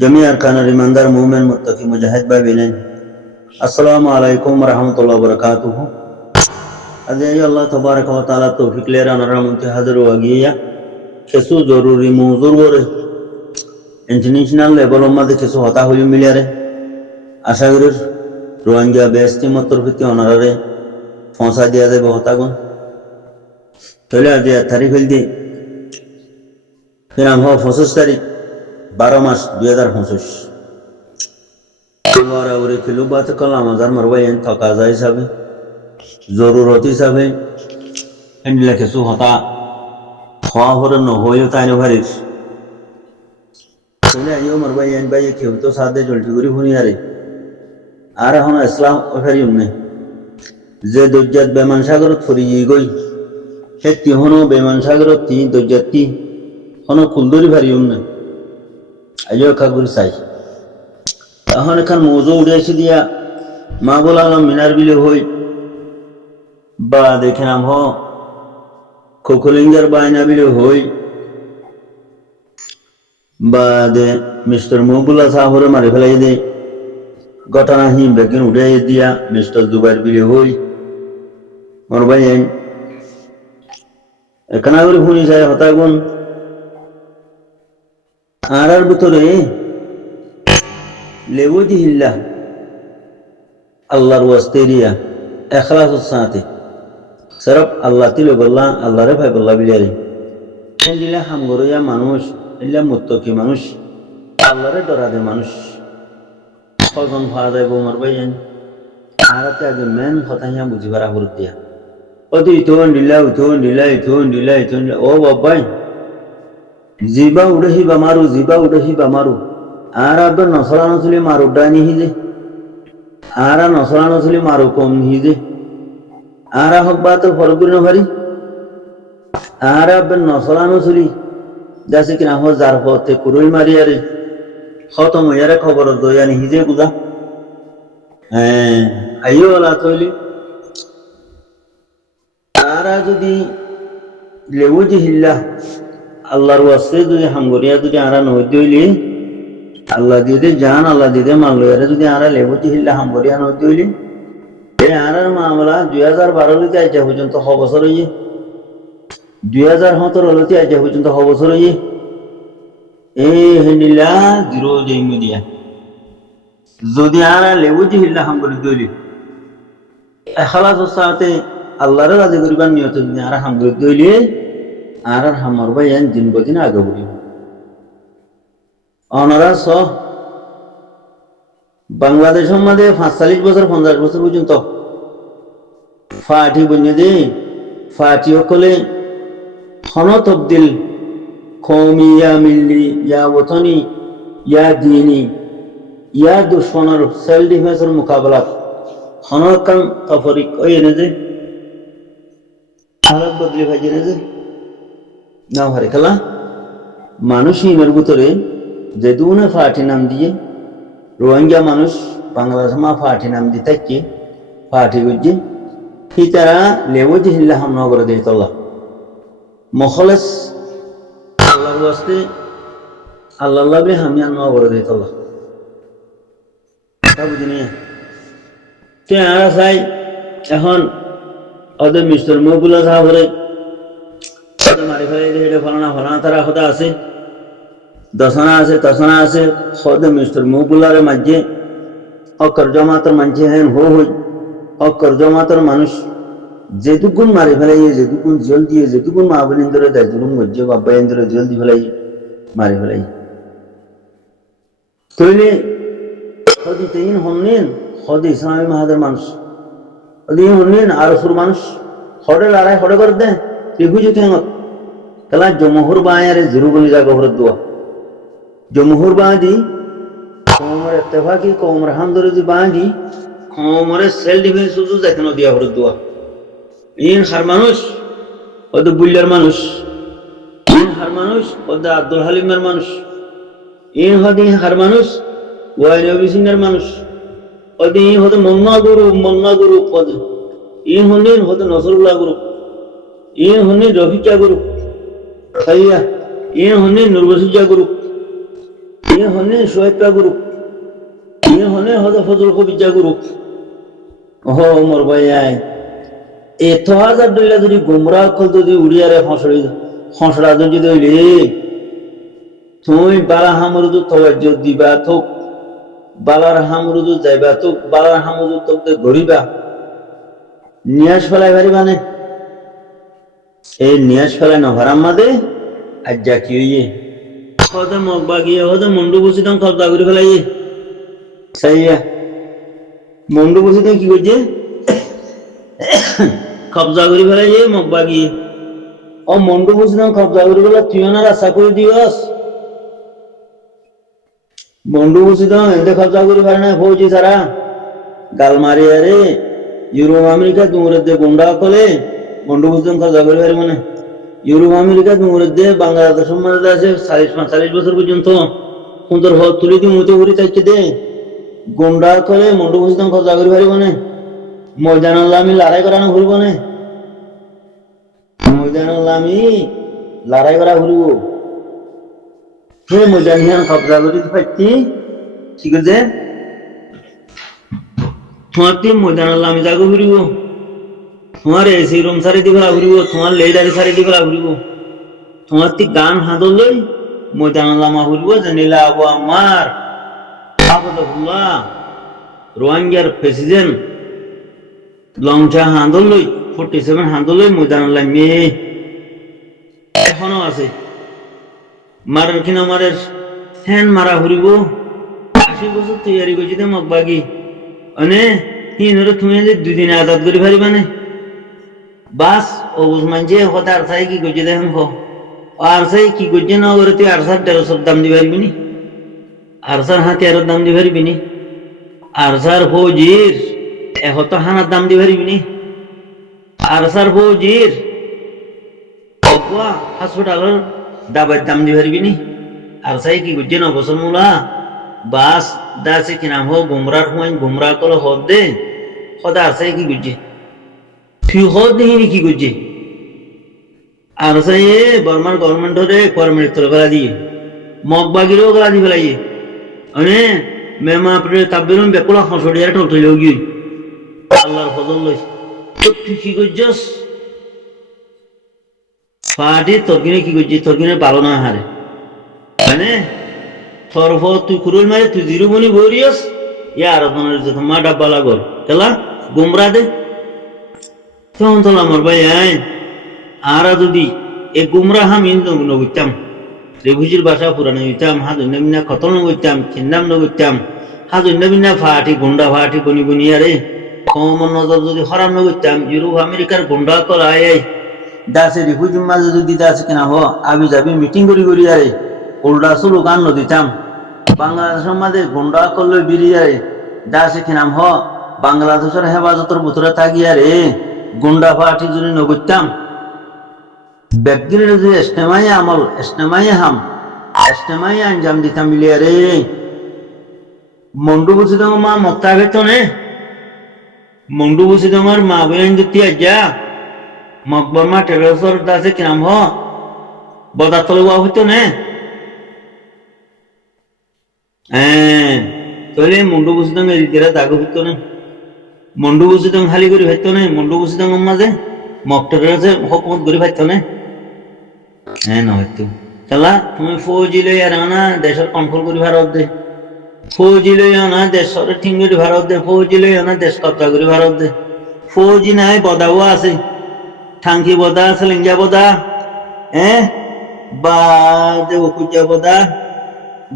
जमी अरकानुल ईमानदार मोमिन मुत्तकी मुजाहिद भाई बहन अस्सलामु अलैकुम वरहमतुल्लाहि वबरकातुहू। अज़ीज़ अल्लाह तबारक व तआला तौफीक लेरा नरामुंते हाजिर हुआ गया केसु जरूरी मौजूर वरे इंटरनेशनल लेवल मध्य केसु हता हुई मिलियारे आशा करी रोहिंग्या बेस्ती मतुर फिती होनारे फौसा दिया दे बहुत गुण चले आज तारीख दी फिर हम हो 25 तारीख 12 मार्च 2025 किलो बात कलाम हजार मरवाई तकाजा हिसाबे जरूरत हिसाबे एंडिला केसु हता खवा हर न होयो ताइनो भारी चले आयो मरवाई एन बाई केउ तो सादे जल्टी गुरी हुनी आरे आरा होना इस्लाम ओफारी उन्ने जे दुज्जत बेमान सागरत फुरी गई हेती होनो बेमान सागरत ती दुज्जती होनो कुलदुरी भारी उन्ने आयो कागुरी साई এখন এখান মৌজু উড়িয়েছি দিয়া মা বলালাম মিনার বিলে হই বা দেখে নাম হ খোখলিঙ্গার বাইনা বিলে হই বা দে মিস্টার মহবুল্লাহ সাহরে মারি ফেলাই দে ঘটনা হিম বেগিন উড়িয়ে দিয়া মিস্টার জুবাইর বিলে হই মোর ভাই এখানে করে শুনি যায় হতাগুন আর ভিতরে लेवुजिहिल्लाह अल्लाहर वास्तेरिया इखलासुस साथे सिर्फ अल्लाह तिलो बल्ला अल्लाह रे भाई बल्ला बिलारी एंडिला हामगोरिया मानुष इल्ला मुत्तकी मानुष अल्लाह रे डरा दे मानुष खजन फादे बोमर बायन आराते आगे मेन खताया बुझिबारा हुर दिया ओदि इथोन दिला ओ बाबाई जिबा उड़ही बामारू आरा अब नसलानो सुली मारो डानी ही जे आरा नसलानो सुली मारो कम ही जे आरा हक बात फरगुन भरी आरा अब नसलानो सुली जैसे कि ना हो जार होते कुरुल मारिया रे खत्म हो यारे खबर दो यानी ही जे गुदा आयो वाला तोली आरा जुदी लेवुजिहिल्लाह अल्लाहर वास्ते जुदी हमगोरिया जुदी आरा नो दिली আল্লাহ দিদে জান আল্লাহ দিদে মানলো এরা যদি আরা লেবুজিহিল্লাহ হামবরিয়া নদী হইলি এই আরার মামলা 2012 লতে আইজা পর্যন্ত 6 বছর হইয়ে 2017 লতে আইজা পর্যন্ত 6 বছর হইয়ে এই হেন্ডিলা জিরো জেইমু দিয়া যদি আরা লেবুজিহিল্লাহ হামবরি দইলি ইখলাসের সাথে আল্লাহর রাজি করিবার নিয়ত যদি আরা হামবরি দইলি আরার হামর ভাইয়ান দিন বদিন আগে বলি অনারা সহ বাংলাদেশের মধ্যে 45 বছর 50 বছর পর্যন্ত ফাটি বন্য দে ফাটি হকলে হন তবদিল কওমি ইয়া মিল্লি ইয়া ওতনি ইয়া দিনী ইয়া দুশমনের সেলফ ডিফেন্সের মোকাবেলা হন কাম তফরিক ওই এনে যে হালত বদলি ভাজি যে না হারে খেলা মানুষই এর ভিতরে যে দুনে ফাটি নাম দিয়ে রোহিঙ্গা মানুষ বাংলাদেশ মা ফাটি নাম দিতে কি ফাটি গুজি হি তারা লেবুজিহিল্লাহ হামনা করে দেই তোলা মুখলেস আল্লাহর ওয়াস্তে আল্লাহ বে হামিয়া না করে দেই তোলা তা বুঝিনি তে আর চাই এখন ওদের মিস্টার মহবুল্লাহ সাহেবরে মারি ফেলাই দিয়ে ফলানা তারা কথা আছে দশনা আছে খোদ মিস্টার মহবুল্লাহর মাঝে অকর জমাতর মাঝে হেন হই অকর জমাতর মানুষ যেটুকুন মারি ফেলাই যেটুকুন জল দিয়ে যেটুকুন মা বোনেন্দ্রে দায়িত্বুম মজ্জে বাবা ইন্দ্র জল দি ফেলাই মারি ফেলাই তইলে খোদি তেইন হননেন খোদ ইসলামী মাহাদের মানুষ খোদি হননেন আরসুর মানুষ খড়ে লড়াই খড়ে করে দেন রিফিউজি ঠেঙত তালা জমহুর বায়ারে জিরুবনি জায়গা ভরে দোয়া জমহুর বাঁধি কমর ইত্তেফাকি কমর হামদরদি বাঁধি কমর সেলফ ডিফেন্স শুধু দেখানো দিয়া হরে দোয়া ইন হার মানুষ ওদের বুল্লার মানুষ ইন হার মানুষ ওদের আব্দুল হালিমের মানুষ ইন হদে হার মানুষ ওয়াইনবী সিংয়ের মানুষ ওদের ইন হদে মন্না গুরু পদ ইন হদে নসরুল্লাহ গুরু ইন হদে রফিকা গুরু খাইয়া ইন হদে নুরবসিজা গুরু ইয়ে হনে সোয়েবটা গ্রুপ, ইয়ে হনে হজে ফজল কবিজা গ্রুপ। হ মোর ভাই আয় এত হাজার দইলা যদি গুমরা কল যদি উড়িয়ারে হসড়া যদি দইলে তুই বালা হামরুদু তওয়াজ্জ দিবা তো বালার হামরুদু যাইবা তো বালার হামরুদু তোকে ধরিবা নিয়াস ফেলাই পারিবানে। এই নিয়াস ফেলাই নভারাম মাদে আজ যা কি হইয়ে হদে মগবা গিয়ে হদে মন্ডু বসি তখন কবজা করে ফেলাইয়ে সাইয়া মন্ডু বসি তখন কি করছে কবজা করে ফেলাইয়ে মগবা গিয়ে ও মন্ডু বসি তখন কবজা করে ফেলা তুই না আশা করে দিবস মন্ডু বসি তখন এতে কবজা করে ফেলে না ফৌজি সারা গাল মারি আরে ইউরোপ আমেরিকা দুমরের দে গুন্ডা কলে মন্ডু বসি তখন কবজা করে ফেলে মানে ইউরোপ আমেরিকা দুমরের দে বাংলাদেশ সম্মানিত আছে 40-45 বছর পর্যন্ত সুন্দর হদ তুলি দিয়ে মুতে ঘুরি চাইছে দে গুন্ডা কলে মন্ডু বসি তখন কবজা করে ফেলে মানে ময়দানুল্লাহ আমি লড়াই করানো ঘুরবো না ময়দানুল্লাহ আমি লড়াই করা ঘুরব হে ময়দান হিয়ান কবজা করে পাচ্ছি ঠিক আছে তোমার তুই ময়দানুল্লাহ আমি যাগো ঘুরিব তোমার এসি রুম সারি দি ফেলা ঘুরিব তোমার লেডারি সারি দি ফেলা ঘুরিব তোমার তুই গান হাঁদল লই ময়দানুল্লাহ মা ঘুরিব জানিলা আবু আমার আবদুল্লাহ রোহিঙ্গার প্রেসিডেন্ট লংচা হাঁদলই 47 হাঁদলই ময়দানুল্লাহ মেয়ে এখনো আছে মারার কিনা মারের হ্যান মারা ঘুরিব 80 বছর তৈরি করছি তো মগবাগি মানে হিনরে তুমি যে 2 দিনে আজাদ করে পারিবানে বাস ও বুঝমান যে হতে আর সাই কি করছে দেখেন হো আর সাই কি করছে না ওরে তুই আর সার 1300 দাম দিতে পারবি নি আর সার হাতে আর দাম দিতে পারবি নি আর সার ফৌজির এত হানার দাম দিতে পারবি নি আর সার ফৌজির হাসপাতালের দাবার দাম দিতে পারবি নি আর সাই কি করছে 9 বছর মূলা বাস দাসে কি নাম হোক গুমরার হুঁই গুমরা করে হদ দে হদা আর সাই কি করছে তুই হদ দেখিনি কি করছে আর সাই বর্মার গভর্নমেন্টরে কর্মের তোর ফেলা দিয়ে মগবাগিরও গলা দিয়ে ফেলাইয়ে মানে মেমা আপনি তাব্বিরুন বেকুলা হসড়িয়ার টোল গিয়ে আল্লাহর ফজল লইস তুই কি করছস পাটি তোর কিনে কি করছিস তোর কিনে ভালো না হারে মানে তোর ফল তুই কুরুল মারে তুই জিরুবনি বরিয়স ইয়ার আপনার যে মা ডাব্বা লাগল কেলা গুমরা দে তখন তো আমার ভাই আয় আরা যদি এ গুমরা হামি নগুতাম ত্রিভুজির ভাষা পুরানো হইতাম হাজুন্না খতল নগুতাম খিন্দাম নগুতাম হাজুন্না ফাটি গুন্ডা ফাটি বনি বনি আরে কম নজর যদি হরাম নগুতাম ইউরোপ আমেরিকার গুন্ডা কল আয় দাসে রিফুজির মাঝে যদি দাসে কিনা হ আবি যাবি মিটিং করি আরে উল্টা সুলু গান দিতাম বাংলাদেশের মাঝে গুন্ডা করলে বেরিয়ে দাসে কিনাম হ বাংলাদেশের হেফাজতের ভিতরে থাকিয়া রে গুন্ডা ফাটি যদি নগরতাম ব্যক্তির যদি ইস্তেমাই আমল ইস্তেমাই হাম ইস্তেমাই আঞ্জাম দিতাম মিলিয়ে রে মন্ডু বুঝি তোমার মা মত্তা বেতনে মন্ডু বুঝি তোমার মা বোন যদি আজ্ঞা মকবর মা টেরসর দাসে কিনাম হ বদা তলুয়া হইতো নে তাহলে মন্ডু বুঝি তো মেরিদিরা দাগ হইতো না মন্ডু বুঝি তো খালি করে ভাইতো না মন্ডু বুঝি তো মাঝে মকটের আছে হকমত করে ভাইতো না হ্যাঁ না হইতো তাহলে তুমি ফৌজি লই আর না দেশের কন্ট্রোল করে ভারত দে ফৌজি লই না দেশের ঠিক করে ভারত দে ফৌজি লই না দেশ কব্জা করে ভারত দে ফৌজি নাই বদাও আছে ঠাঙ্কি বদা আছে লিঙ্গা বদা বা দেব কুচা বদা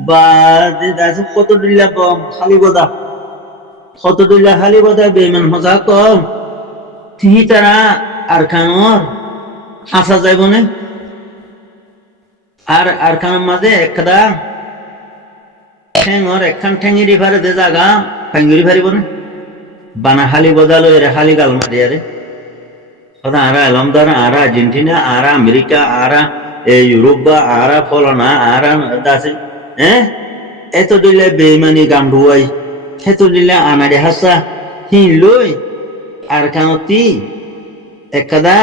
বা দাসে কত দিলা খালি বদা কত দিলা খালি বদা বেমান মজা কম তিনি তারা আর খানোর হাসা যাইব না আর খানোর মাঝে একটা ঠেঙর একখান ঠেঙিরি ফারে দে জাগা ঠেঙ্গিরি ফারিব না বানা খালি বদা লই রে খালি গাল মারি আরে আরা আলমদার আরা আর্জেন্টিনা আরা আমেরিকা আরা ইউরোপ বা আরা ফলনা আরা দাসে এত দিলে বেমানি গাম ঢুয়াই এত দিলে আনারে হাসা হিন লই আর কানতি একদা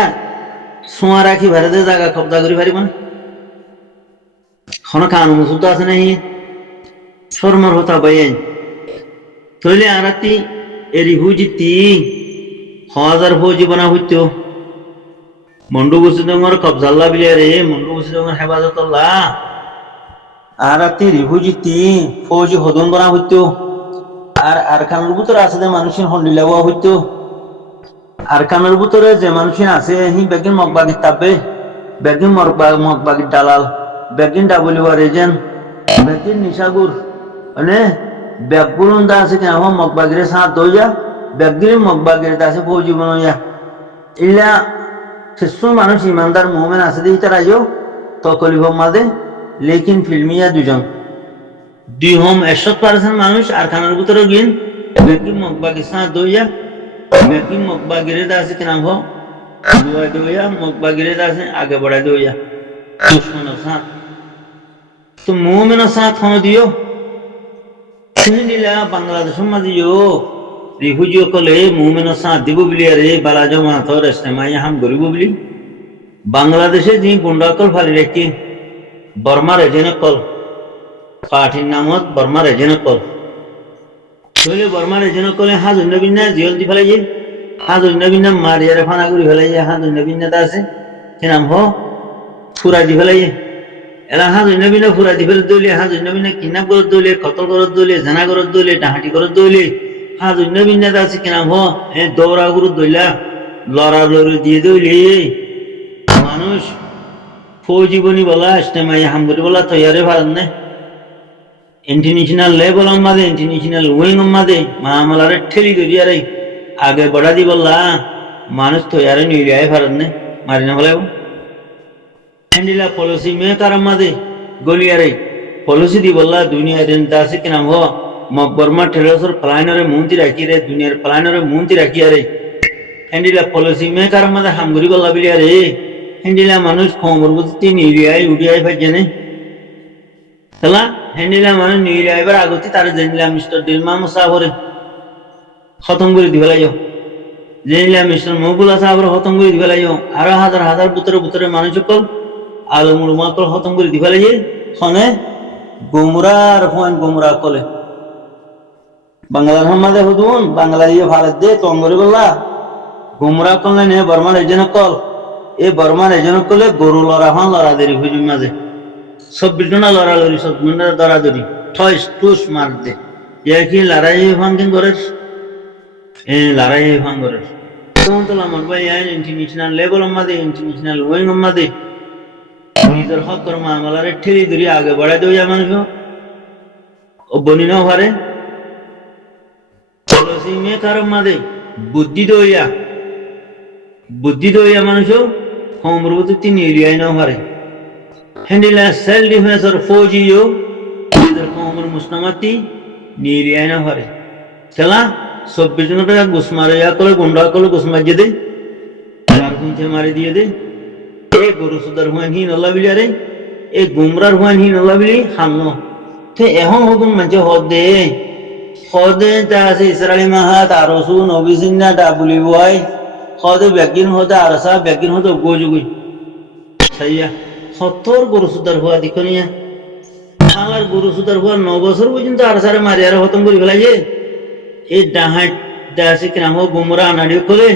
সোয়া রাখি ভারতে জায়গা কবজা করি পারিব না কোনো কানুন ওষুধ আছে না শর্মার হতা বাইন তৈলে আরাতি এরি হুজিতি হাজার ফৌজি বানা হইতো মন্ডু বসে দঙ্গর কবজাল্লা বিলিয়ারে মন্ডু বসে দঙ্গর হেফাজতল্লাহ আরাতি রিহুজিতি ফৌজি হদন বানা হইতো আর খানের ভিতরে আছে যে মানুষের হন্ডিলাওয়া হইতো আর খানের ভিতরে যে মানুষের আছে হি বেগিন মগবাগির তাববে বেগিন মগবাগির দালাল বেগিন ডাবলিওয়ার এজেন্ট বেগিন নিশাগুর মানে ব্যাগগুলোন দা আছে কেন মগবাগিরে সাথ দইয়া ব্যাগগিরে মগবাগিরে আছে ফৌজি বনইয়া ইল্লা কিছু মানুষ ইমানদার মোমেন আছে দিই তারা আইও তকলিফ মাদে লেকিন ফিল্মিয়া দুই হোম 100% মানুষ আর খানের ভিতরে গিন বেগিন মগবাগির সাথ দইয়া বেগিন মগবাগিরে আছে কেন দুয়া দইয়া মগবাগিরে আছে আগে বড়াই দইয়া দুশ্মনের সাথ তো মোমেনের সাথ হন দিও দিলা বাংলাদেশের মাঝেও রিফিউজি কলে মুমেনের সাথ দিব বলি আরে বালা জমাতর ইস্তেমাই হাম গরিব বলি বাংলাদেশে যে গুন্ডাকল ফালি রেখে বর্মার এজেন্ট কল পার্টির নামত বর্মার এজেন্ট কল তাহলে বর্মার এজেন্ট কলে হাজ অন্যবিন্যা জিয়ল দি ফেলাই হাজ অন্যবিন্যা মারিয়ারে ফানা করি ফেলাই হাজ অন্যবিন্যাটা আছে সে নাম হ ফুরা দি ফেলাই এরা হাজ অন্যবিন্যা ফুরা দি ফেলে দৌলে হাজ অন্যবিন্যা কিডন্যাপ করত দৌলে কতল করত দৌলে জানা করত দৌলে ডাহাটি করত দৌলে হাজ অন্যবিন্যাটা আছে কি নাম হ দৌড়া গুরু দইলা লড়া লড়ি দিয়ে দৌলে মানুষ ফৌজীবনী বলা ইস্তেমাই হামগুরি বলা তৈয়ারে পারেন না ইন্টারন্যাশনাল লেভেল আমাদের ইন্টারন্যাশনাল উইং আমাদের মামলারে ঠেলি দরিয়ারে আগে বড়া দি বললা মানুষ তৈয়ারে নিয়ে পারেন না মারি না বলে হ্যান্ডিলা পলিসি মেকার আমাদের গলিয়ারে পলিসি দি বললা দুনিয়া দিন দাসে কি নাম হ মকবরমা ঠেলসর প্লাইনরে মুন্তি রাখি রে দুনিয়ার প্লাইনরে মুন্তি রাখি আরে হ্যান্ডিলা পলিসি মেকার আমাদের হামগুরি বললা বিলিয়ারে হ্যান্ডিলা মানুষ খবর বুঝতে নিরিয়াই উড়িয়াই ফাইজেনে তালা হ্যান্ডিলা মানুষ নিরিয়াইবার আগতে তার জেনিলা মিস্টার দিলমা মুসাফরে খতম করে দিবে লাইও জেনিলা মিস্টার মকবুলা সাহাবরে খতম করে দিবে লাইও আরো হাজার হাজার বুতরে মানুষ কল আলমুল মাকল খতম করে দিবে লাইয়ে খনে গোমরার ফোন গোমরা কলে বাংলার হামাদে হুদুন বাংলা দিয়ে ভারত দে তঙ্গরি বললা গোমরা কলে নে বর্মার এজেন্ট কল এই বর্মার এজেন্ট কলে গরু লড়া হন লড়া দেরি হুজুর মাঝে 24 জনা লড়ালড়ি 7 জনা দরাদরি ঠস টুস মার দে কি লড়াই ভাঙ্গিং করে লড়াই ভাঙ্গ করে তখন তো আমার ভাই ইন্টারন্যাশনাল লেভেল আমাদের ইন্টারন্যাশনাল ওয়েং আমাদের নিজের হক কর্ম আমলারে ঠেলি ধরি আগে বড়াই দেওয়া মানুষ ও বনি না পারে পলিসি মেকার আমাদের বুদ্ধি দইয়া মানুষ হোমরবতী নিরিয়াই না পারে হ্যান্ডিলা সেলফ ডিফেন্সর ফৌজিও নিজের হোমর মুসনামাতি নিরিয়াই না পারে খেলা 24 জন টাকা ঘুষ মারে করে গুন্ডা করে ঘুষ মারিয়ে দে আর গুঞ্চে মারি দিয়ে দে গরু সুদার হুয়ান হি নল্লা বিলি আরে গুমরার হুয়ান হি নল্লা বিলি হামনো তে এখন হুকুম মানছে হদে যা আছে ইসরায়েলি মাহাত আরসু নবিসিন্না ডাবলি বয় হদে ব্যাগিন হদে আরসা ব্যাগিন হদে গোজুগুই ছাইয়া 70 গরু সুদার হুয়া দিকনিয়া আলার গরু সুদার হুয়া 9 বছর পর্যন্ত আরসারে মারি আর খতম করে ফেলাইয়ে এই ডাহাট যা আছে কিনা হো গুমরা আনাড়ি করে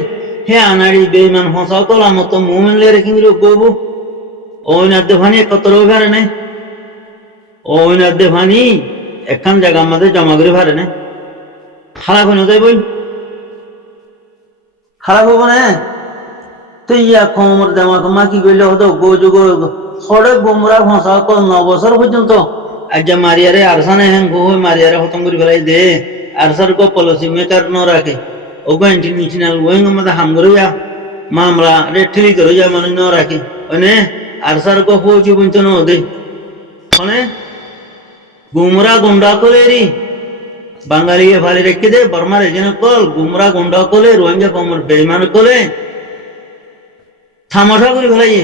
হে আনাড়ি বেইমান হসা কলা মতো মুমেন লে রেখে দিল গোবু ওই নাদ্দে ভানি একত্র ভারে না ওই নাদ্দে ভানি একখান জায়গা আমাদের জমা করে ভারে না খারাপ হয়ে যায় বই খারাপ হবো না তো ইয়া খমর জামা কমা কি করলে হতো গোজু গো সড়ে গুমরা হসা কল 9 বছর পর্যন্ত আজ মারিয়ারে আরসানে হেন গো মারিয়ারে খতম করে ফেলাই দে আরসার কো পলিসি মেকার ন রাখে ওগো ইন্টারন্যাশনাল ওয়েং আমাদের হামগরিয়া মামলা রেঠলি ধরে মানুষ ন রাখে ওনে আরসার কো ফৌজি বুনতে ন দে ওনে গুমরা গুন্ডা কলেরি বাঙালি ভালি রেখে দে বর্মার এজেন্ট কল গুমরা গুন্ডা কলে রোহিঙ্গা কমর বেইমান কলে থামাঠা করে ফেলাইয়ে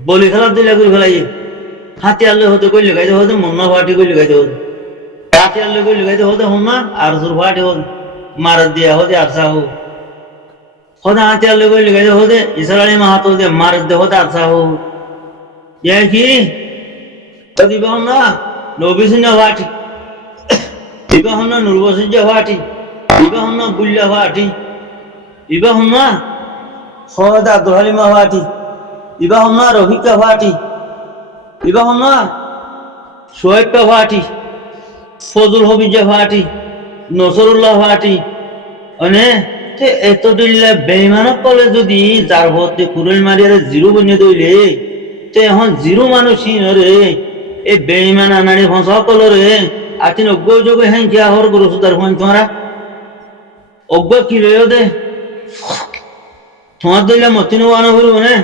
বলি খেলার দিলে করে ফেলাইয়ে হাতি আল্লে হতে কই লাগাইতে হতে মন্না ফাটি কই লাগাইতে হতে হাতি আল্লে কই লাগাইতে হতে হোমা আর সুর ফাটি হতে মার দিয়া হতে আরসা হো হতে হাতি আল্লে কই লাগাইতে হতে ইসরায়েলি মাহাত হতে মার দে হতে আরসা হো ইয়া কি দিবা না নবিসিনা ফাটি ইবা হন নুরবসিজা হাটি ইবা হন বুল্লা হাটি ইবা হন হদ আব্দুল হালিমা হাটি ইবা হন রফিকা হাটি ইবা হন সোহেব হাটি ফজল হবিজা হাটি নসরুল্লাহ হাটি মানে এত দিল্লা বেইমান কলে যদি যার ভর্তি কুরল মারিয়ারে জিরো বনিয়ে দইলে তে এখন জিরো মানুষই রে এই বেইমান আনাড়ি ফসা কলরে আতিন অজ্ঞ যোগ হ্যাঁ কি আহর গরু সুতার ফোন তোমরা অজ্ঞ কি রয়ে দে তোমার দিলে মতিন ওয়ানো হইব না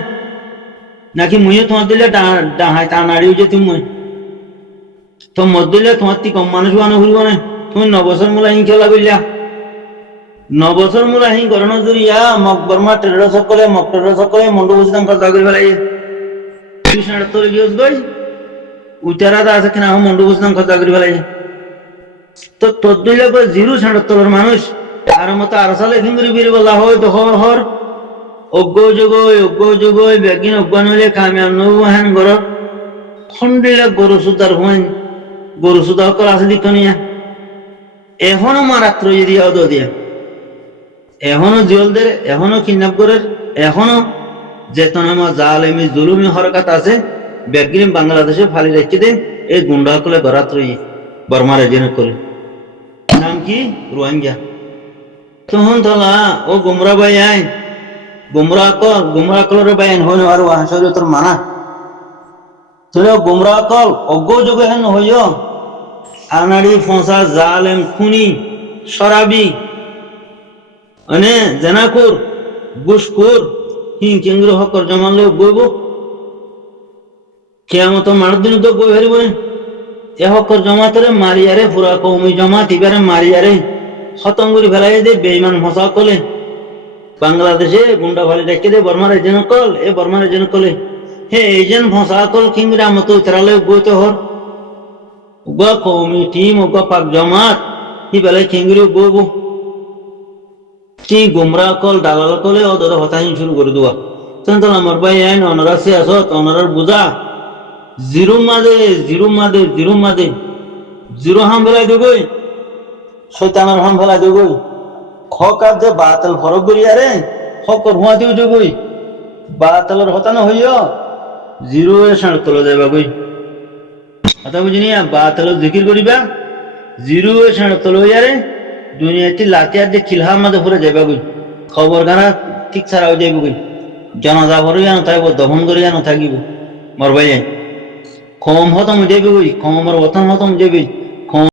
নাকি মুইও তোমার দিলে ডাহাই টানাড়িও যে তুমি তো মত দিলে তোমার তি কম মানুষ ওয়ানো হইব না তুমি 9 বছর মূলা হিং খেলা বললা 9 বছর মূলা হিং গরণ জুরিয়া মকবরমা টেরো সকলে মন্ডু বুঝতাম কথা করে ফেলাই তুই সাড়ে তোর গিয়েছ গই উচারা দা আছে কিনা মন্ডু বুঝতাম কথা করে ফেলাই তো তোর দিলে জিরো সাড়ে তোর মানুষ আর মতো আর সালে ফিঙ্গুরি বিরি বলা হয় তো হর অজ্ঞ যোগ বেগিন অজ্ঞান হইলে কামিয়াব নহেন গর খন্ডিলে গরু সুদার হইন গরু সুদা সকল আছে দিকনিয়া এখনো মারাত্র দিয়া দিয়া এখনো জিয়লদের এখনো কিডন্যাপগরের এখনো যেতনামা জালেমি জুলুমি হরকাত আছে বেগিন বাংলাদেশে ফালি রেখে দেন এই গুন্ডা সকলে গরাত্র বর্মার এজেন্ট করে নাম কি রোহিঙ্গা তখন তোলা ও গুমরা ভাই আইন গুমরা কলর বাইন হইন আর হাসর তোর মানা তুলে গুমরা কল অজ্ঞ যোগে হেন হইও আনাড়ি ফসা জালেম খুনি শরাবি মানে জেনাকুর গুসকুর হিং কেঙ্গুর হকর জমালে বইব কেমত মার দিন তো বই হারিব এ হকর জমাতরে মারিয়ারে পুরা কৌমি জমা তিবারে মারিয়ারে খতঙ্গুরি ফেলাই দে বেইমান ফসা কলে বাংলাদেশে গুন্ডা ভালি রেখে দে বর্মার এজেন্ট কল এ বর্মার এজেন্ট কলে হে এজেন্ট ফসা কল কিংরা মতো উতরালে বইতে হর উগা কৌমি টিম উগা পাক জমাত হি বেলায় কিংরি বইব টি গুমরা কল দালাল কলে ওদের হতাহীন শুরু করে দেওয়া তখন আমার ভাই আইন অনারা সিয়াসত অনারার বুঝা জিরো মাদে জিরো হাম ফেলাই দেবই শৈতানের হাম ফেলাই দেবই হকার যে বাতাল ফরক করিয়ারে হকর হুয়া দিও দেবই বাতালের হতানো হইও জিরো এ সাড়ে তোলা যাবা গই কথা বুঝিনি বাতালের জিকির করিবা জিরো এ সাড়ে তোলা হইয়ারে দুনিয়াতে লাতিয়ার যে খিলহা মাঝে ফুরে যাবা গই খবর গানা ঠিক ছাড়াও যাইব গই জনাজা ভরিয়া নথাইব দহন করিয়া নথাকিব মরবাই কম হতম যাবি গই কমর ওতন হতম যাবি